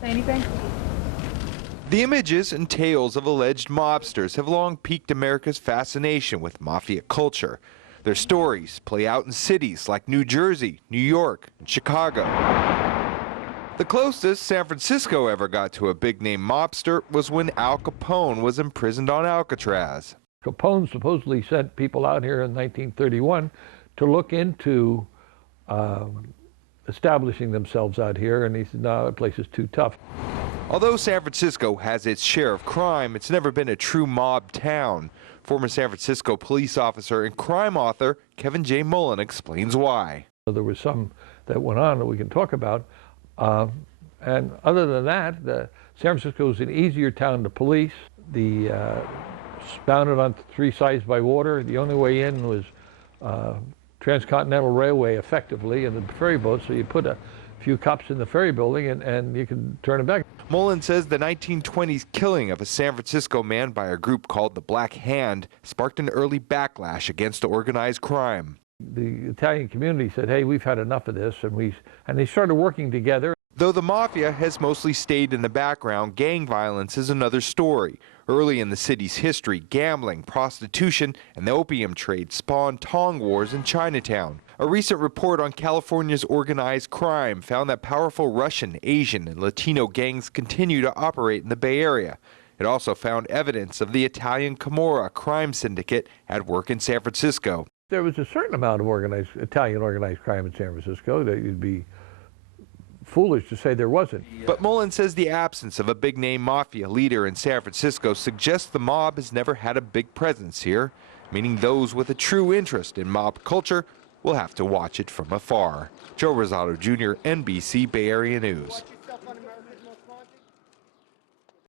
Say anything? The images and tales of alleged mobsters have long piqued America's fascination with mafia culture. Their stories play out in cities like New Jersey, New York, and Chicago. The closest San Francisco ever got to a big-name mobster was when Al Capone was imprisoned on Alcatraz. Capone supposedly sent people out here in 1931 to look into establishing themselves out here, and he said, no, the place is too tough. Although San Francisco has its share of crime, it's never been a true mob town. Former San Francisco police officer and crime author Kevin J. Mullen explains why. There was some that went on that we can talk about, and other than that, San Francisco is an easier town to police. Bounded on three sides by water. The only way in was Transcontinental Railway, effectively, and the ferry boat, so you put a few cops in the ferry building and you can turn them back. Mullen says the 1920s killing of a San Francisco man by a group called the Black Hand sparked an early backlash against organized crime. The Italian community said, hey, we've had enough of this, and they started working together. Though the Mafia has mostly stayed in the background, gang violence is another story. Early in the city's history, gambling, prostitution, and the opium trade spawned tong wars in Chinatown. A recent report on California's organized crime found that powerful Russian, Asian, and Latino gangs continue to operate in the Bay Area. It also found evidence of the Italian Camorra crime syndicate at work in San Francisco. There was a certain amount of Italian organized crime in San Francisco that you'd be foolish to say there wasn't. But Mullen says the absence of a big-name mafia leader in San Francisco suggests the mob has never had a big presence here, meaning those with a true interest in mob culture will have to watch it from afar. Joe Rosado Jr., NBC Bay Area News.